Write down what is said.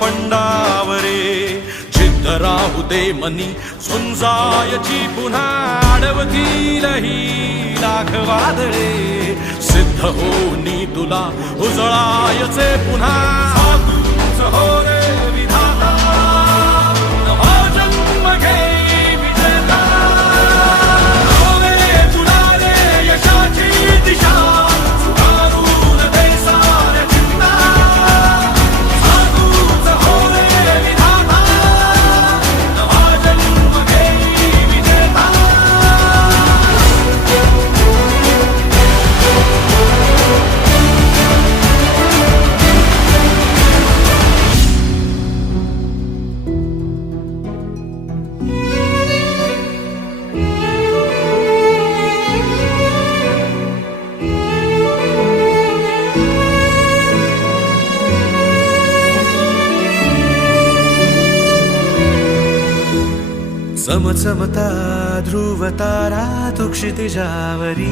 पंडावरे जिद्द राहू दे मनी झुंजायची पुन्हा अडवतील ही लाख वादळे सिद्ध होनी तुला उजळायचे पुन्हा साधूच हो रे विधाता नवा जन्म घे विजेता होवे तुला रे यशाची दिशा सुधारून दे साऱ्या चिंता साधूच हो रे विधाता नवा जन्म घे विजेता चमचमता ध्रुव तारा तू क्षितिजावरी